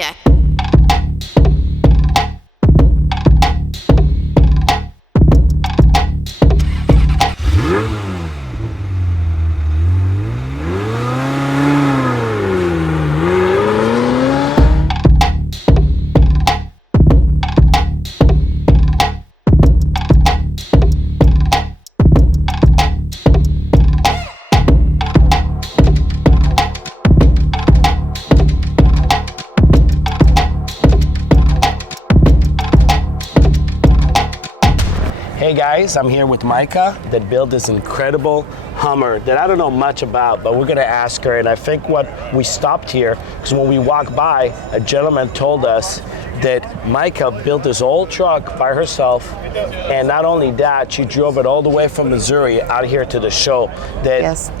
Yeah. Hey guys, I'm here with Micah that built this incredible Hummer that I don't know much about, but we're gonna ask her. And I think what we stopped here, because when we walked by, a gentleman told us that Micah built this old truck by herself. And not only that, she drove it all the way from Missouri out here to the show. That Yes.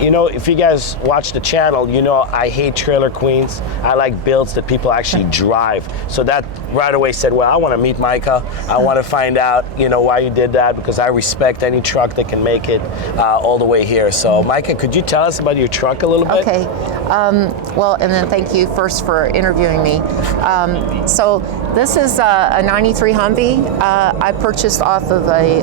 You know, if you guys watch the channel, you know I hate trailer queens. I like builds that people actually drive. So that right away said, well, I want to meet Micah. I want to find out, you know, why you did that, because I respect any truck that can make it all the way here. So Micah, could you tell us about your truck a little bit? Okay. Well, and then thank you first for interviewing me. So this is a 93 Humvee. I purchased off of a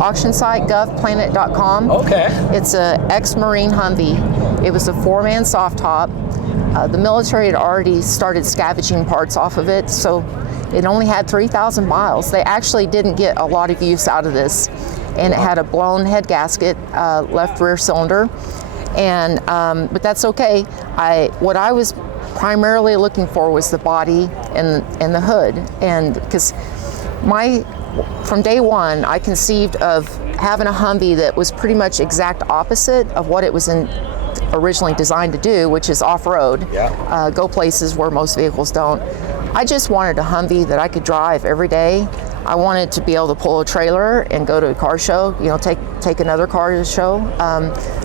auction site, govplanet.com. Okay. It's a ex-Marine Humvee. It was a 4-man soft top. The military had already started scavenging parts off of it, so it only had 3,000 miles. They actually didn't get a lot of use out of this, and it had a blown head gasket, left rear cylinder, and but that's okay. What I was primarily looking for was the body and the hood, and because from day one I conceived of having a Humvee that was pretty much exact opposite of what it was originally designed to do, which is off-road, go places where most vehicles don't. I just wanted a Humvee that I could drive every day. I wanted to be able to pull a trailer and go to a car show, you know, take another car to the show,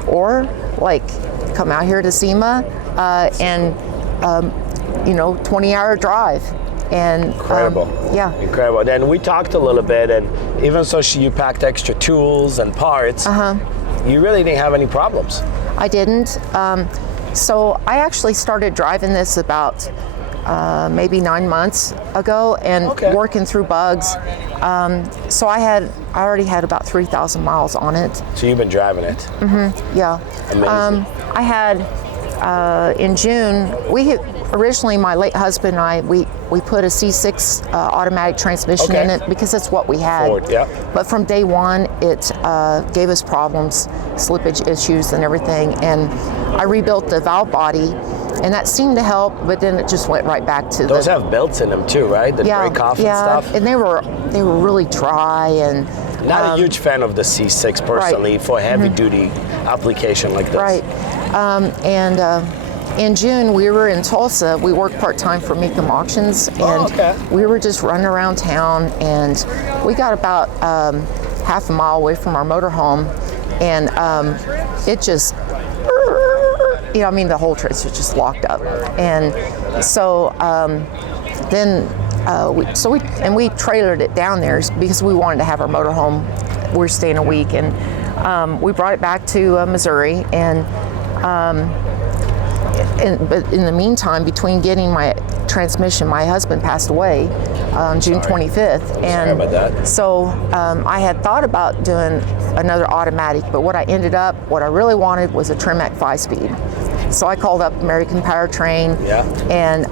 or like come out here to SEMA and you know, 20-hour drive. And incredible. Yeah. Incredible. Then we talked a little bit, and even so you packed extra tools and parts, you really didn't have any problems. I didn't. So I actually started driving this about maybe 9 months ago, and working through bugs. So I already had about 3,000 miles on it. So you've been driving it? Mm-hmm. Yeah. Amazing. I had in June, originally my late husband and I, we put a C6 automatic transmission in it because that's what we had. Ford, yeah. But from day one, it gave us problems, slippage issues and everything. And I rebuilt the valve body, and that seemed to help, but then it just went right back to Those have belts in them too, right? That break off and stuff? And they were really dry. And not a huge fan of the C6 personally for heavy duty application like this. Right. In June, we were in Tulsa. We worked part-time for Meekum Auctions, and we were just running around town, and we got about half a mile away from our motorhome, and it just, you know, I mean, the whole trace was just locked up. And so we trailered it down there because we wanted to have our motorhome. We're staying a week, and we brought it back to Missouri, but in the meantime, between getting my transmission, my husband passed away on June 25th. And sorry about that. So I had thought about doing another automatic, but what I really wanted was a Tremec 5-speed. So I called up American Powertrain, and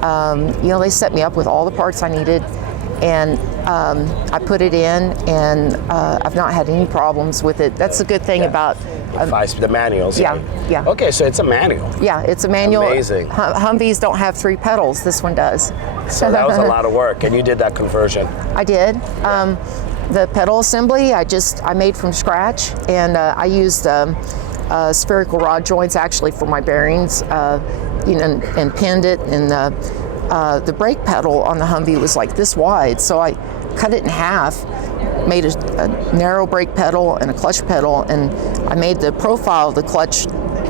you know, they set me up with all the parts I needed, and I put it in, and I've not had any problems with it. That's the good thing about the manuals. Yeah. Okay, so it's a manual. Yeah, it's a manual. Amazing. Humvees don't have 3 pedals. This one does. So that was a lot of work, and you did that conversion. I did. The pedal assembly I made from scratch, and I used spherical rod joints actually for my bearings, you know, and pinned it. And the brake pedal on the Humvee was like this wide, so I cut it in half, made a narrow brake pedal and a clutch pedal, and I made the profile of the clutch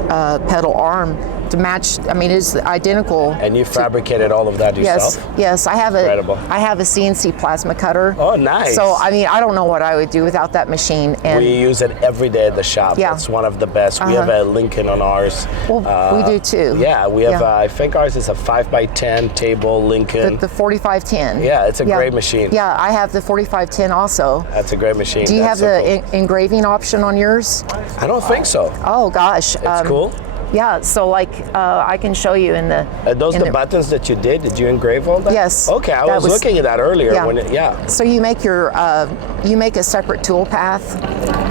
pedal arm to match. I mean, it's identical. And you fabricated all of that yourself? Yes. I have a CNC plasma cutter. Oh, nice. So I mean, I don't know what I would do without that machine. And we use it every day at the shop. Yeah. It's one of the best. We have a Lincoln on ours. Well, we do too. Yeah, we have. I think ours is a 5x10 table Lincoln. The 4510. Yeah, it's a great machine. Yeah, I have the 4510 also. That's a great machine. Do you have the engraving option on yours? I don't think so. Oh gosh. It's cool. Yeah, so like I can show you in the. Are those the buttons that you did? Did you engrave all that? Yes. Okay, I was looking at that earlier. Yeah. So you make you make a separate tool path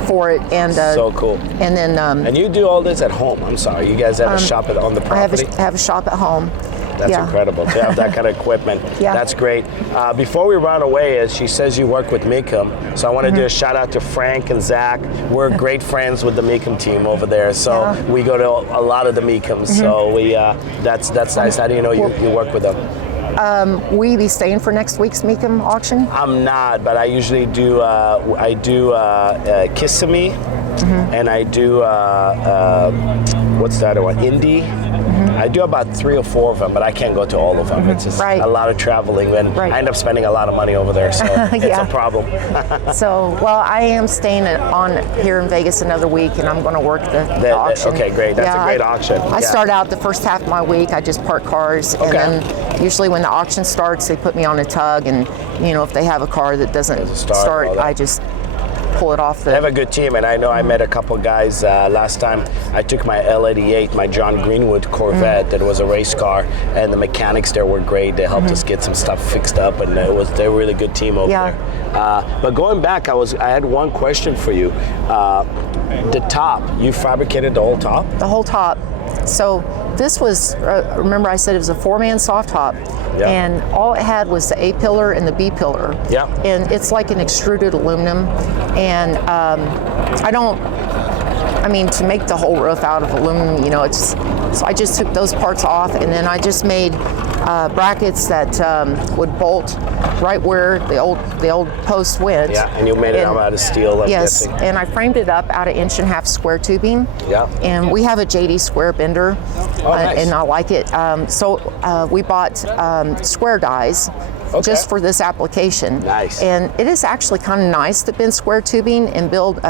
for it, and so cool. And then and you do all this at home. I'm sorry, you guys have a shop on the property. I have a shop at home. That's incredible to have that kind of equipment. Yeah. That's great. Before we run away, as she says, you work with Meekum. So I want to do a shout out to Frank and Zach. We're great friends with the Meekum team over there. So we go to a lot of the Meekums. So we that's nice. How do you know you work with them? Will you be staying for next week's Meekum auction? I'm not, but I usually do. I do Kissimmee, and I do what's the other one? Indy. I do about 3 or 4 of them, but I can't go to all of them. It's just a lot of traveling, and I end up spending a lot of money over there, so it's a problem. So, well, I am staying on here in Vegas another week, and I'm going to work the auction. Okay, great. That's a great auction. I start out the first half of my week, I just park cars, and then usually when the auction starts, they put me on a tug, and if they have a car that doesn't start, I just pull it off. They have a good team, and I know I met a couple guys last time. I took my L88, my John Greenwood Corvette that was a race car, and the mechanics there were great. They helped us get some stuff fixed up, and they're a really good team over there. But going back, I had one question for you. The top, you fabricated the whole top? The whole top. So this was, remember I said it was a 4-man soft top, and all it had was the A pillar and the B pillar. Yeah. And it's like an extruded aluminum, and to make the whole roof out of aluminum, so I just took those parts off, and then I just made brackets that would bolt right where the old post went. Yeah, and you made it out of steel, I'm guessing. And I framed it up out of 1.5-inch square tubing. Yeah. And we have a JD square bender, nice. and I like it. So we bought square dies. Just for this application. Nice. And it is actually kind of nice to bend square tubing and build,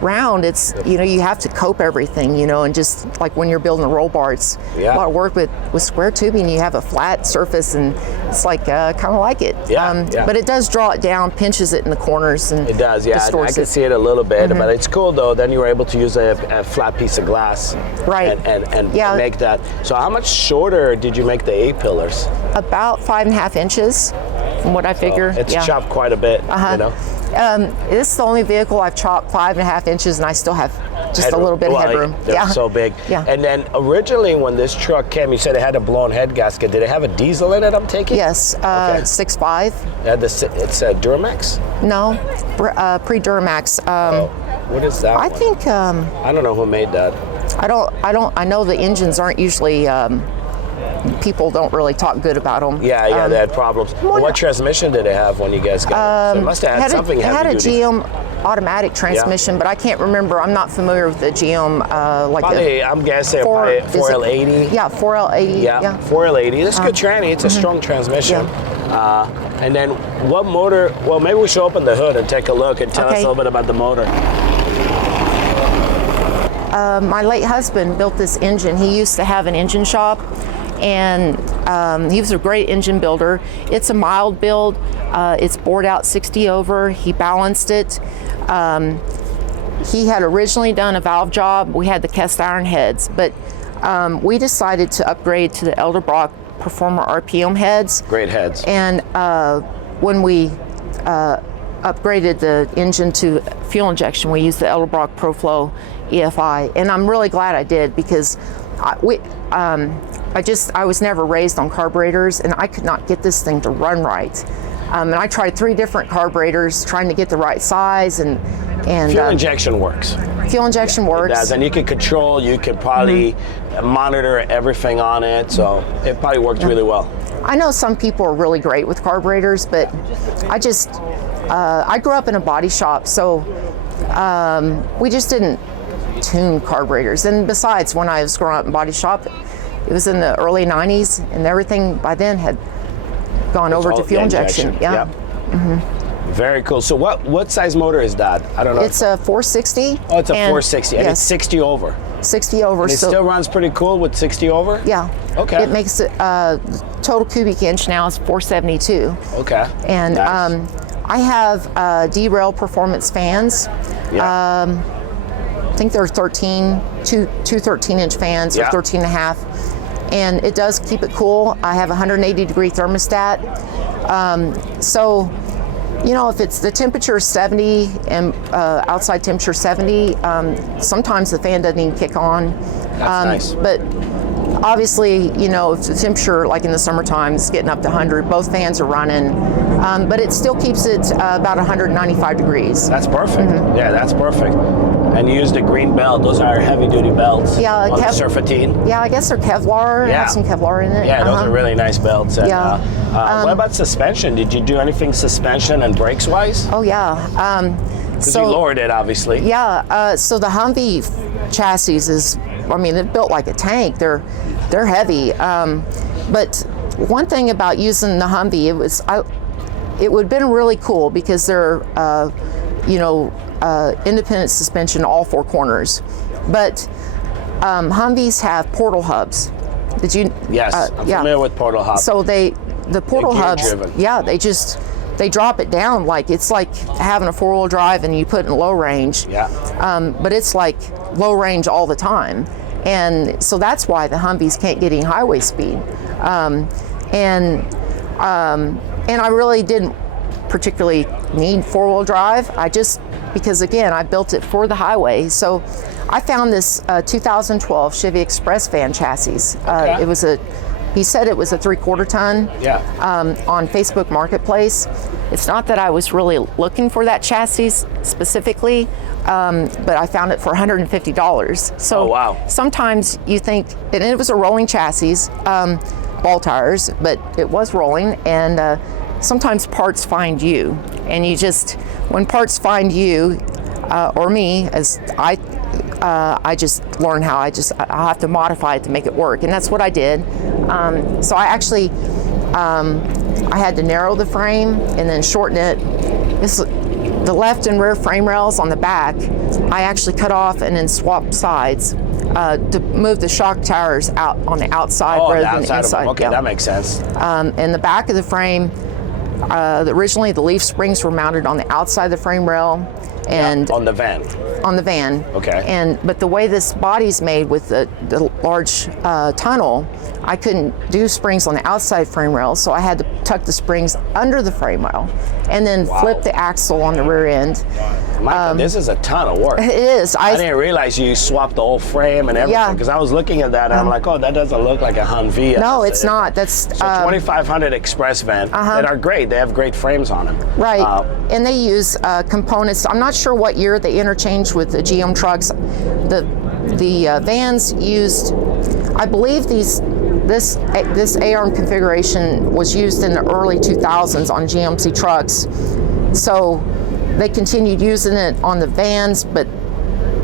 round, it's, you have to cope everything, and just like when you're building a roll bar, it's a lot of work. With square tubing, you have a flat surface, and it's like kind of like it. But it does draw it down, pinches it in the corners, and it does. Yeah, I can see it a little bit, but it's cool though. Then you're able to use a flat piece of glass, and make that. So how much shorter did you make the A pillars? About 5.5 inches, from what I figure. It's chopped quite a bit. This is the only vehicle I've chopped 5.5 inches, and I still have just a little bit of headroom. They're so big. Yeah. And then originally when this truck came, you said it had a blown head gasket. Did it have a diesel in it, I'm taking? Yes, 6.5. It's a Duramax? No, pre-Duramax. What is that I think... I don't know who made that. I know the engines aren't usually... people don't really talk good about them. Yeah, they had problems. What transmission did it have when you guys got it? So it must have had something heavy duty. It had a GM automatic transmission, but I can't remember. I'm not familiar with the GM. I'm guessing 4L80. Yeah, 4L80. Yeah, 4L80. That's a good tranny. It's a strong transmission. And then what motor? Well, maybe we should open the hood and take a look and tell us a little bit about the motor. My late husband built this engine. He used to have an engine shop, and he was a great engine builder. It's a mild build. It's bored out 60 over. He balanced it. He had originally done a valve job. We had the cast iron heads, but we decided to upgrade to the Elderbrock Performer RPM heads. Great heads. And when we upgraded the engine to fuel injection, we used the Elderbrock ProFlow EFI, and I'm really glad I did, because I was never raised on carburetors, and I could not get this thing to run right. And I tried 3 different carburetors trying to get the right size, and fuel injection works. Fuel injection works. It does, and you can control. You can probably monitor everything on it, so it probably worked really well. I know some people are really great with carburetors, but I grew up in a body shop, so we just didn't tuned carburetors. And besides, when I was growing up in body shop, it was in the early 90s, and everything by then had gone over to fuel injection. Yeah. Very cool. So what size motor is that? I don't know. It's a 460. Oh, it's a 460, and yes, it's 60 over. 60 over. And it still runs pretty cool with 60 over? Yeah. Okay. It makes it, total cubic inch now is 472. Okay. And nice. I have derail performance fans. Yeah. I think they're two 13-inch fans, or 13 and a half. And it does keep it cool. I have a 180-degree thermostat. So, you know, if it's the temperature 70 and outside temperature 70, sometimes the fan doesn't even kick on. That's nice. But obviously, you know, if the temperature, like in the summertime, is getting up to 100, both fans are running. But it still keeps it about 195 degrees. That's perfect. Yeah, that's perfect. And you use the green belt. Those are heavy-duty belts. Yeah, on the Surfatine. Yeah, I guess they're Kevlar. Yeah. Have some Kevlar in it. Yeah, those are really nice belts. And, Yeah. what about suspension? Did you do anything suspension and brakes wise? Oh yeah. Because you lowered it, obviously. Yeah. So the Humvee chassis is, I mean, they're built like a tank. They're heavy. But one thing about using the Humvee, it would have been really cool because they're, you know, independent suspension all four corners. But Humvees have portal hubs. Did you? Yes, I'm familiar with portal hubs. So the portal hubs, driven. yeah, they drop it down like it's like having a four-wheel drive and you put it in low range. Yeah. But it's like low range all the time, and so that's why the Humvees can't get any highway speed. And I really didn't particularly need four-wheel drive. Because again, I built it for the highway. So I found this 2012 Chevy Express van chassis. Okay. He said it was a 3/4 ton. Yeah. On Facebook Marketplace. It's not that I was really looking for that chassis specifically, but I found it for $150. So oh, wow. Sometimes you think, and it was a rolling chassis, ball tires, but it was rolling, and sometimes parts find you, and when parts find you or me, as I just learned how I'll have to modify it to make it work, and that's what I did. So I actually I had to narrow the frame and then shorten it. The left and rear frame rails on the back, I actually cut off and then swapped sides to move the shock towers out on the outside rather than the inside. Okay, that makes sense. In the back of the frame, originally the leaf springs were mounted on the outside of the frame rail, and on the van. On the van. Okay. But the way this body's made with the large tunnel, I couldn't do springs on the outside frame rail, so I had to tuck the springs under the frame rail and then flip the axle on the rear end. This is a ton of work. It is. I didn't realize you swapped the whole frame and everything, because I was looking at that and I'm like, oh, that doesn't look like a Humvee. No, it's not. That's so 2500 Express van that are great. They have great frames on them. Right, and they use components. I'm not sure what year they interchanged with the GM trucks. The vans used, I believe this A-arm configuration was used in the early 2000s on GMC trucks. So they continued using it on the vans, but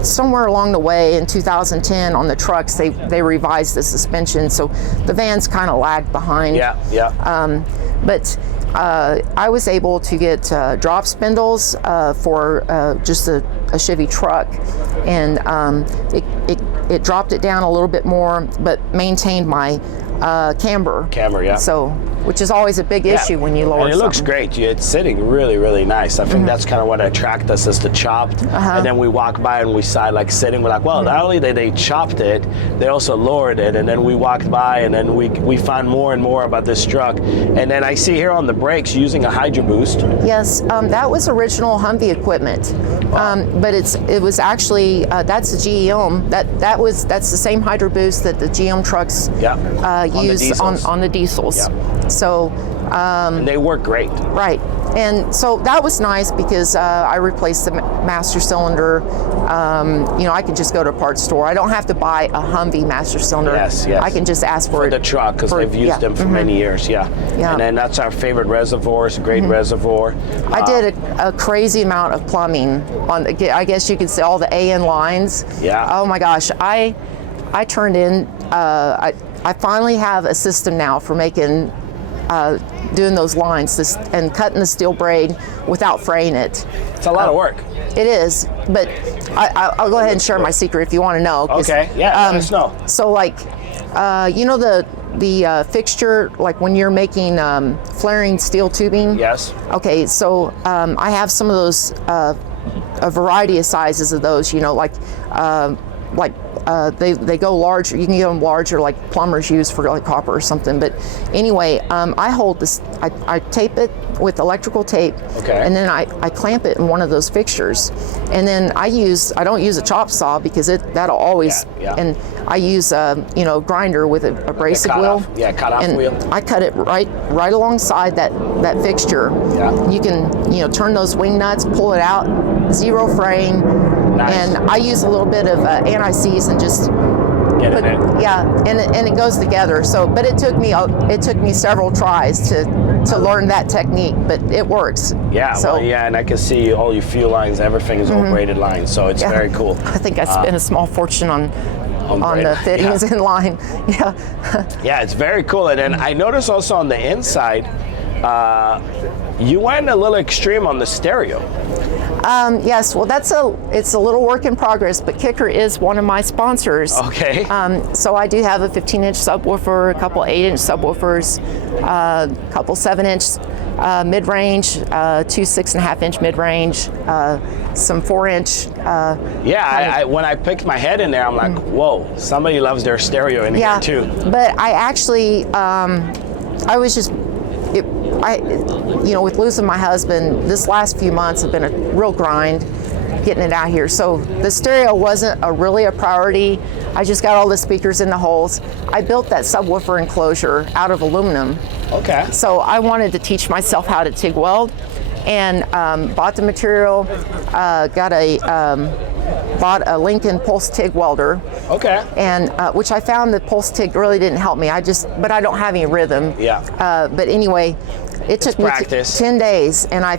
somewhere along the way in 2010 on the trucks, they revised the suspension. So the vans kind of lagged behind. Yeah. But I was able to get drop spindles for just a Chevy truck, and it dropped it down a little bit more, but maintained my camber. Camber, yeah. So, which is always a big issue when you lower and it looks great. It's sitting really, really nice. I think that's kind of what attracted us is the chopped. And then we walk by and we saw like sitting. We're like, well, not only did they chopped it, they also lowered it. And then we walked by and then we found more and more about this truck. And then I see here on the brakes using a Hydro Boost. Yes, that was original Humvee equipment. But it was actually that's the GM. That's the same Hydro Boost that the GM trucks use on the diesels. Yeah. So and they work great. Right, And so that was nice because I replaced the master cylinder. I can just go to a parts store. I don't have to buy a Humvee master cylinder. Yes. I can just ask for it. The truck, because they've used them for many years, yeah. And then that's our favorite reservoir. It's a great reservoir. I did a crazy amount of plumbing on, I guess you could say, all the AN lines. Yeah. Oh my gosh, I turned in, I finally have a system now for making, doing those lines and cutting the steel braid without fraying it. It's a lot of work. It is, but I'll go ahead and share my secret if you want to know. Okay, yeah, let us know. So the fixture, like when you're making flaring steel tubing? Yes. Okay, so I have some of those, a variety of sizes of those, they go large. You can get them larger, like plumbers use for like copper or something. But anyway, I hold this. I tape it with electrical tape, and then I clamp it in one of those fixtures. And then I don't use a chop saw because that'll always. And I use a grinder with a abrasive wheel. Cut off wheel. I cut it right alongside that fixture. Yeah. You can turn those wing nuts, pull it out, zero fraying. Nice. And I use a little bit of anti-seize and just get it in. Yeah, and it goes together. So, but it took me several tries to learn that technique, but it works. Yeah. So and I can see all your fuel lines, everything is all braided lines, so it's very cool. I think I spent a small fortune on the fittings in line. Yeah. Yeah, it's very cool. And then I noticed also on the inside, you went a little extreme on the stereo. Yes, well, it's a little work in progress, but Kicker is one of my sponsors. Okay. So I do have a 15-inch subwoofer, a couple 8-inch subwoofers, a couple 7-inch mid-range, two 6.5-inch mid-range, some 4-inch. When I picked my head in there, I'm like, whoa, somebody loves their stereo in here too. But I actually, I was just. With losing my husband, this last few months have been a real grind getting it out here. So the stereo wasn't really a priority. I just got all the speakers in the holes. I built that subwoofer enclosure out of aluminum. Okay. So I wanted to teach myself how to TIG weld, and bought the material, bought a Lincoln pulse TIG welder. Okay. And which I found the pulse TIG really didn't help me. But I don't have any rhythm. Yeah. But anyway, it took me 10 days, and I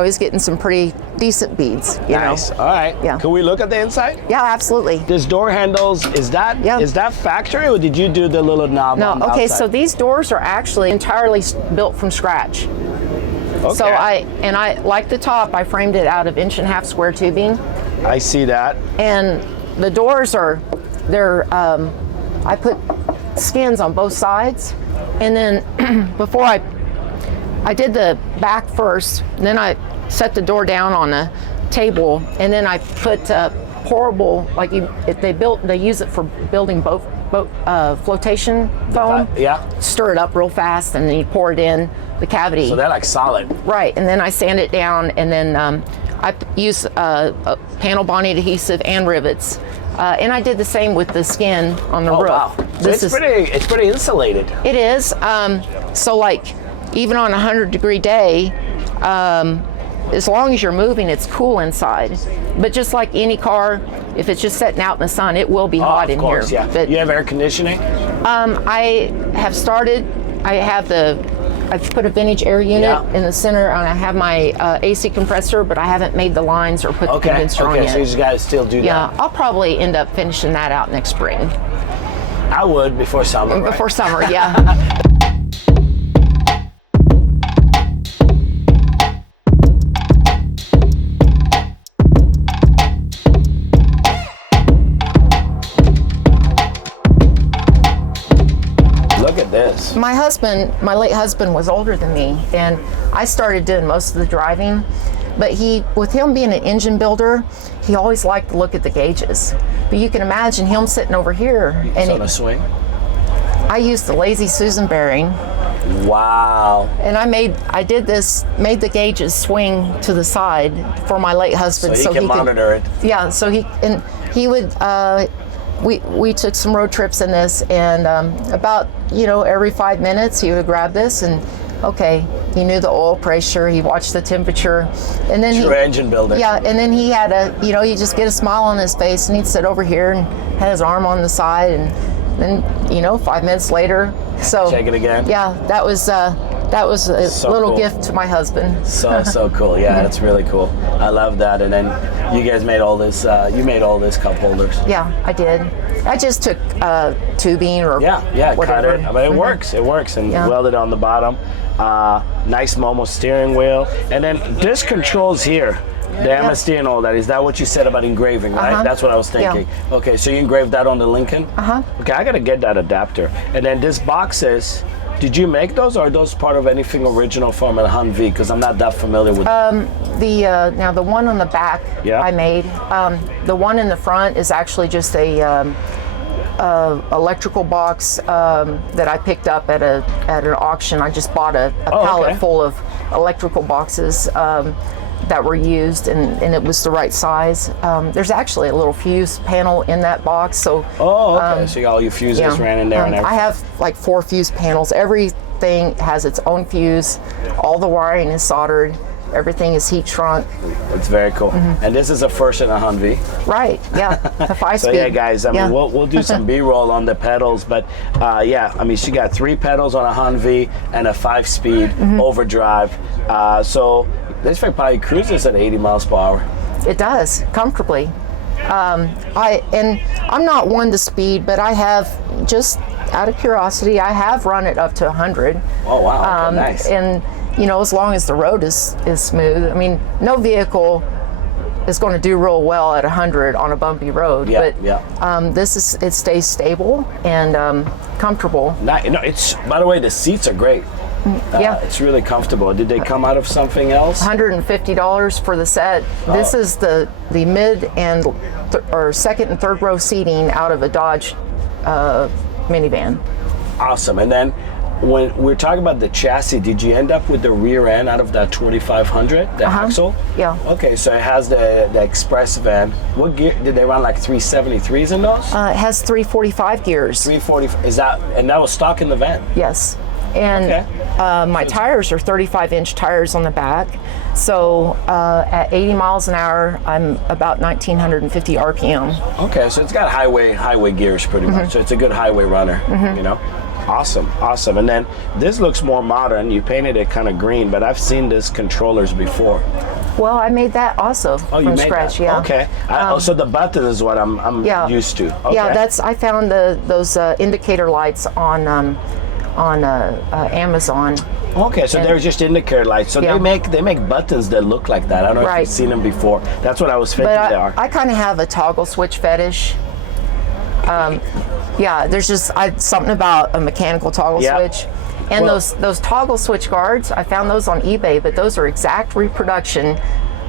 was getting some pretty decent beads. Nice. All right. Yeah. Can we look at the inside? Yeah, absolutely. This door handles, is that factory, or did you do the little knob? No. On the okay. outside? So these doors are actually entirely built from scratch. Okay. So I like the top. I framed it out of 1.5-inch square tubing. I see that. And the doors I put skins on both sides, and then before I did the back first, then I set the door down on a table, and then I put pourable, they use it for building boat flotation foam. Stir it up real fast, and then you pour it in the cavity. So they're like solid. Right, and then I sand it down, and then I use a panel bonding adhesive and rivets. And I did the same with the skin on the roof. Wow. So it's pretty insulated. It is. So even on a 100-degree day, as long as you're moving, it's cool inside. But just like any car, if it's just sitting out in the sun, it will be hot in here. Yeah. But you have air conditioning? I have started. I've put a vintage air unit in the center, and I have my AC compressor, but I haven't made the lines or put the condenser on yet. So you just gotta still do that. Yeah, I'll probably end up finishing that out next spring. I would before summer. Before summer, yeah. Look at this. My late husband was older than me, and I started doing most of the driving, but with him being an engine builder, he always liked to look at the gauges. But you can imagine him sitting over here. And on a swing? I used the Lazy Susan bearing. Wow. And I made the gauges swing to the side for my late husband. So he can monitor it. Yeah, so he would, we took some road trips in this, and about every 5 minutes he would grab this and okay. He knew the oil pressure. He watched the temperature, and then True engine builder. Yeah, and then he had you just get a smile on his face, and he'd sit over here and had his arm on the side, and then 5 minutes later, so check it again. Yeah, that was a So little cool. gift to my husband. So cool. Yeah, that's really cool. I love that. And then you guys made all this. You made all this cup holders. Yeah, I did. I just took tubing or Yeah, whatever. cut it. I mean, it works. It works, and welded on the bottom. Nice Momo steering wheel, and then disc controls here. The MSD and all that. Is that what you said about engraving, right? That's what I was thinking. Yeah. Okay, so you engraved that on the Lincoln? Okay, I gotta get that adapter. And then this boxes, did you make those, or are those part of anything original from a Humvee? Because I'm not that familiar with now the one on the back I made. The one in the front is actually just a electrical box that I picked up at an auction. I just bought a pallet full of electrical boxes that were used, and it was the right size. There's actually a little fuse panel in that box, so so you got all your fuses ran in there and everything. I have like 4 fuse panels. Everything has its own fuse. All the wiring is soldered. Everything is heat shrunk. It's very cool. And this is a first in a Humvee. Right, yeah, a 5-speed. So yeah, guys, I mean, we'll do some B-roll on the pedals, but I mean, she got 3 pedals on a Humvee and a 5-speed overdrive. So this thing probably cruises at 80 miles per hour. It does, comfortably. I'm not one to speed, but I have, just out of curiosity, I have run it up to 100. Oh wow, okay, nice. And as long as the road is smooth. I mean, no vehicle is going to do real well at 100 on a bumpy road. It stays stable and comfortable. It's, by the way, the seats are great. It's really comfortable. Did they come out of something else? $150 for the set. This is the mid and or second and third row seating out of a Dodge minivan. Awesome. And then when we're talking about the chassis, did you end up with the rear end out of that 2500, the axle? Yeah. Okay, so it has the express van. What gear did they run, like 373s in those? It has 345 gears. 340 is that, and that was stock in the van? Yes. And my tires are 35-inch tires on the back. So at 80 miles an hour, I'm about 1950 RPM. Okay, so it's got highway gears pretty much. So it's a good highway runner, Awesome. And then this looks more modern. You painted it kind of green, but I've seen this controllers before. Well, I made that also from scratch. That? Yeah. Okay. So the button is what I'm used to. Okay. Yeah, I found those indicator lights on Amazon. Okay, so they're just indicator lights. So they make buttons that look like that. I don't know if you've seen them before. That's what I was thinking they are. I kind of have a toggle switch fetish. There's just something about a mechanical toggle switch. And those toggle switch guards, I found those on eBay, but those are exact reproduction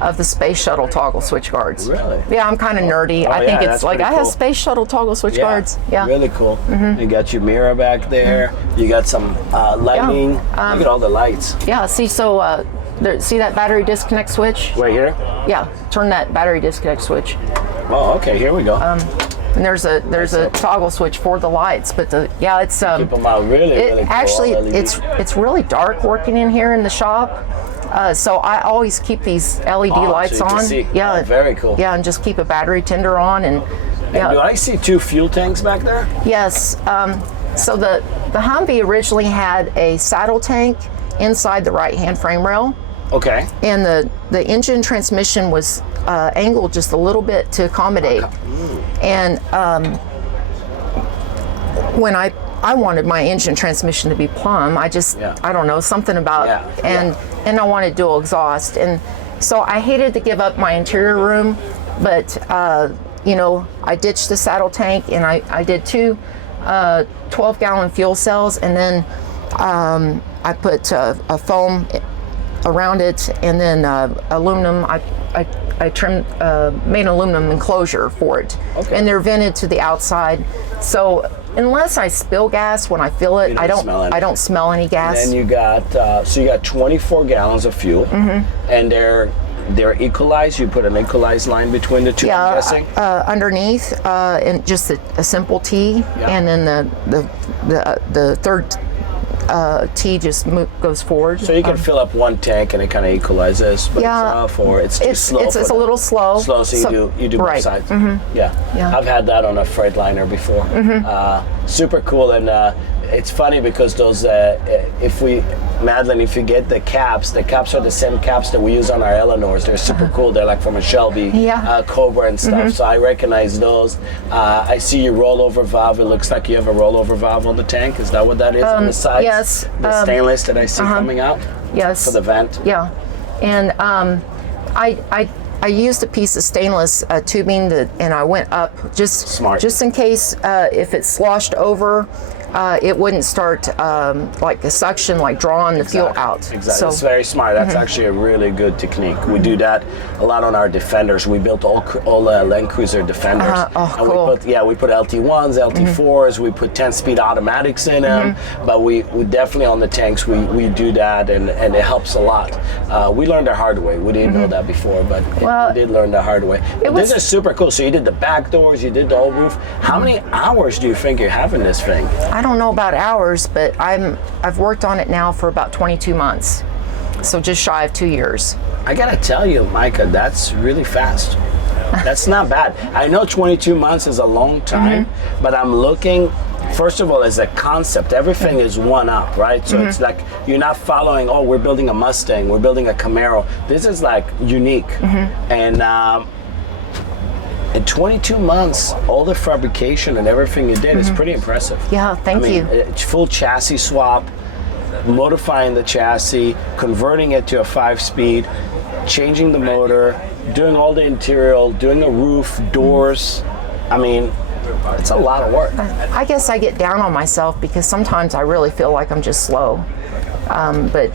of the space shuttle toggle switch guards. Really? Yeah, I'm kind of nerdy. I think it's like I have space shuttle toggle switch guards. Yeah. Really cool. You got your mirror back there. You got some lighting. Look at all the lights. Yeah. See, see that battery disconnect switch? Right here? Yeah. Turn that battery disconnect switch. Oh, okay. Here we go. And there's a toggle switch for the lights, but it's keep them out really cool. Actually, it's really dark working in here in the shop. So I always keep these LED lights so you on. Can see. Yeah, very cool. Yeah, and just keep a battery tender on. And do I see 2 fuel tanks back there? Yes. So the Humvee originally had a saddle tank inside the right-hand frame rail. Okay. And the engine transmission was angled just a little bit to accommodate. And when I wanted my engine transmission to be plumb. I don't know, something about, and I wanted dual exhaust. And so I hated to give up my interior room, but I ditched the saddle tank and I did 2 12-gallon fuel cells, and then I put a foam around it, and then aluminum. I trimmed, made an aluminum enclosure for it, and they're vented to the outside. So unless I spill gas when I fill it, I don't smell any gas. And then you got 24 gallons of fuel, and they're equalized. You put an equalized line between the two. I'm guessing. Underneath, and just a simple T, and then the third T just goes forward. So you can fill up one tank and it kind of equalizes, but Yeah. it's too slow. It's a little slow. Slow, so you do both right. sides. Yeah. I've had that on a Freightliner before. Super cool, and it's funny because those, Madeline, if you get the caps are the same caps that we use on our Eleanors. They're super cool. They're like from a Shelby, Cobra and stuff. So I recognize those. I see your rollover valve. It looks like you have a rollover valve on the tank. Is that what that is on the sides? Yes. The stainless that I see coming out? Yes. For the vent? Yeah. And I used a piece of stainless tubing and I went up just in case if it sloshed over, it wouldn't start like a suction, like drawing the fuel out. Exactly. So, it's very smart. That's actually a really good technique. We do that a lot on our Defenders. We built all Land Cruiser Defenders. Oh, and cool. we put LT1s, LT4s. We put 10-speed automatics in them. But we definitely on the tanks we do that, and it helps a lot. We learned the hard way. We didn't know that before, but we did learn the hard way. This is super cool. So you did the back doors, you did the whole roof. How many hours do you think you're having this thing? I don't know about hours, but I've worked on it now for about 22 months, so just shy of 2 years. I gotta tell you, Micah, that's really fast. That's not bad. I know 22 months is a long time, but I'm looking, first of all, as a concept, everything is one up, right? So it's like you're not following, we're building a Mustang, we're building a Camaro. This is like unique. And in 22 months, all the fabrication and everything you did is pretty impressive. Yeah, thank you. It's full chassis swap, modifying the chassis, converting it to a 5-speed, changing the motor, doing all the interior, doing a roof, doors. I mean, it's a lot of work. I guess I get down on myself because sometimes I really feel like I'm just slow. But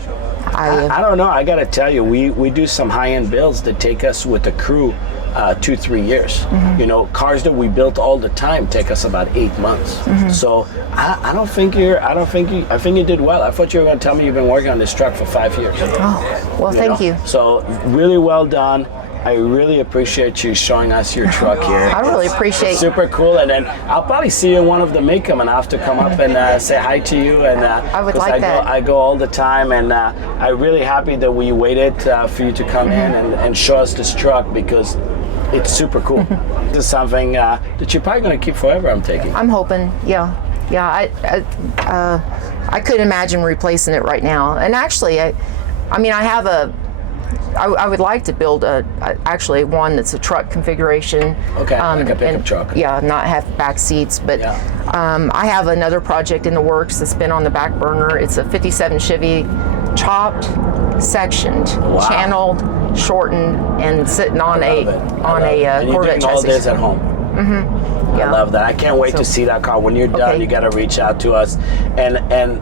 I don't know. I got to tell you, we do some high-end builds that take us with the crew 2-3 years. You know, cars that we built all the time take us about 8 months. So I think you did well. I thought you were going to tell me you've been working on this truck for 5 years. Oh, well, thank you. So really well done. I really appreciate you showing us your truck here. I really appreciate it. Super cool. And then I'll probably see you in one of them make them, and I'll have to come up and say hi to you. And I would like that. I go all the time, and I'm really happy that we waited for you to come in and show us this truck because it's super cool. This is something that you're probably going to keep forever, I'm taking. I'm hoping, yeah. I couldn't imagine replacing it right now. And actually, I would like to build actually one that's a truck configuration. Okay, like a pickup truck. Yeah, not have back seats, but I have another project in the works that's been on the back burner. It's a 57 Chevy, chopped, sectioned, channeled, shortened, and sitting on a Corvette chassis. All this at home. I love that. I can't wait to see that car. When you're done, you got to reach out to us. And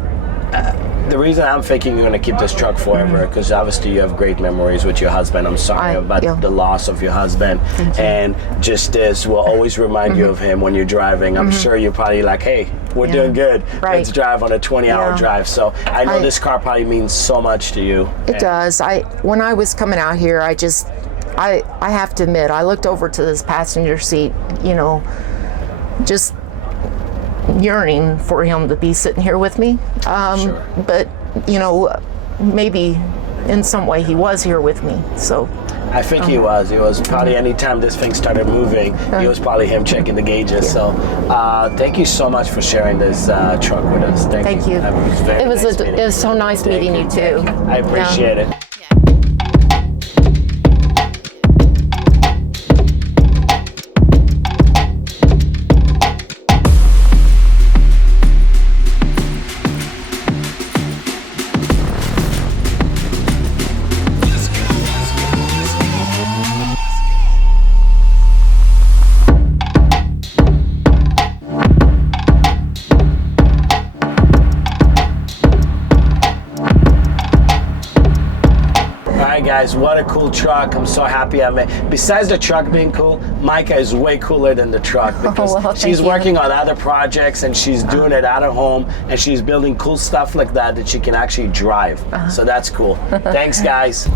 the reason I'm thinking you're going to keep this truck forever, because obviously you have great memories with your husband. I'm sorry about the loss of your husband. And just this will always remind you of him when you're driving. I'm sure you're probably like, hey, we're doing good. Right. Let's drive on a 20-hour drive. So I know this car probably means so much to you. It does. When I was coming out here, I have to admit, I looked over to this passenger seat, just yearning for him to be sitting here with me. But maybe in some way he was here with me. So I think he was. It was probably any time this thing started moving, it was probably him checking the gauges. So thank you so much for sharing this truck with us. Thank you. It was so nice meeting you too. I appreciate it. Guys, what a cool truck. I'm so happy I made. Besides the truck being cool, Micah is way cooler than the truck because she's working on other projects and she's doing it out of home and she's building cool stuff like that she can actually drive. So that's cool. Thanks, guys.